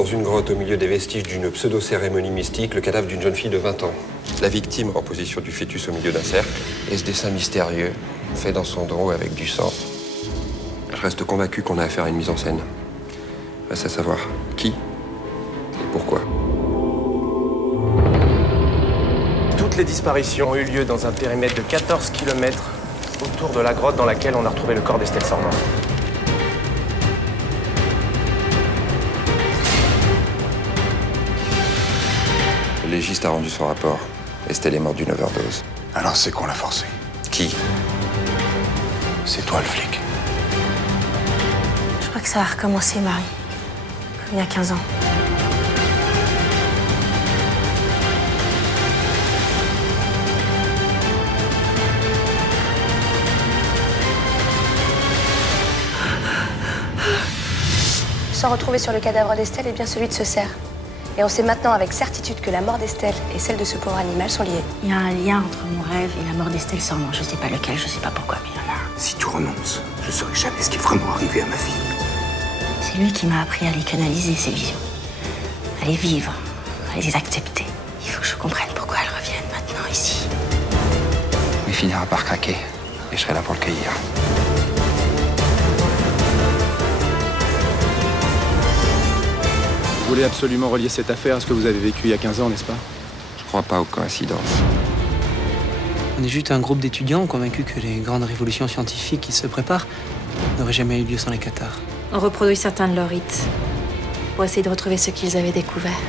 dans une grotte au milieu des vestiges d'une pseudo-cérémonie mystique, le cadavre d'une jeune fille de 20 ans. La victime en position du fœtus au milieu d'un cercle, et ce dessin mystérieux, fait dans son dos avec du sang. Je reste convaincu qu'on a affaire à une mise en scène. Reste à savoir qui et pourquoi. Toutes les disparitions ont eu lieu dans un périmètre de 14 km autour de la grotte dans laquelle on a retrouvé le corps d'Estelle Sormand. Le légiste a rendu son rapport. Estelle est morte d'une overdose. Alors c'est qu'on l'a forcé. Qui? C'est toi le flic. Je crois que ça a recommencé, Marie. Comme il y a 15 ans. Le sang retrouvé sur le cadavre d'Estelle est bien celui de ce cerf. Et on sait maintenant avec certitude que la mort d'Estelle et celle de ce pauvre animal sont liées. Il y a un lien entre mon rêve et la mort d'Estelle Sormand. Je sais pas lequel, je sais pas pourquoi, mais il y en a un. Si tu renonces, je saurai jamais ce qui est vraiment arrivé à ma fille. C'est lui qui m'a appris à les canaliser, ces visions. À les vivre, à les accepter. Il faut que je comprenne pourquoi elles reviennent maintenant ici. Il finira par craquer. Et je serai là pour le cueillir. Vous voulez absolument relier cette affaire à ce que vous avez vécu il y a 15 ans, n'est-ce pas? Je crois pas aux coïncidences. On est juste un groupe d'étudiants convaincus que les grandes révolutions scientifiques qui se préparent n'auraient jamais eu lieu sans les cathares. On reproduit certains de leurs rites pour essayer de retrouver ce qu'ils avaient découvert.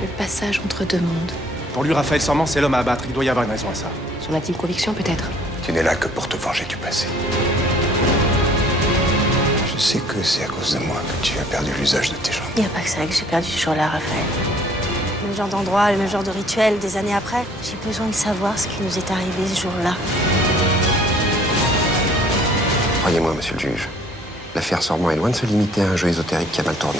Le passage entre deux mondes. Pour lui, Raphaël Sormand, c'est l'homme à abattre. Il doit y avoir une raison à ça. Son intime conviction, peut-être. Tu n'es là que pour te venger du passé. Je sais que c'est à cause de moi que tu as perdu l'usage de tes jambes. Il n'y a pas que ça que j'ai perdu ce jour-là, Raphaël. Le même genre d'endroit, le même genre de rituel, des années après. J'ai besoin de savoir ce qui nous est arrivé ce jour-là. Croyez-moi, monsieur le juge, l'affaire Sormand est loin de se limiter à un jeu ésotérique qui a mal tourné.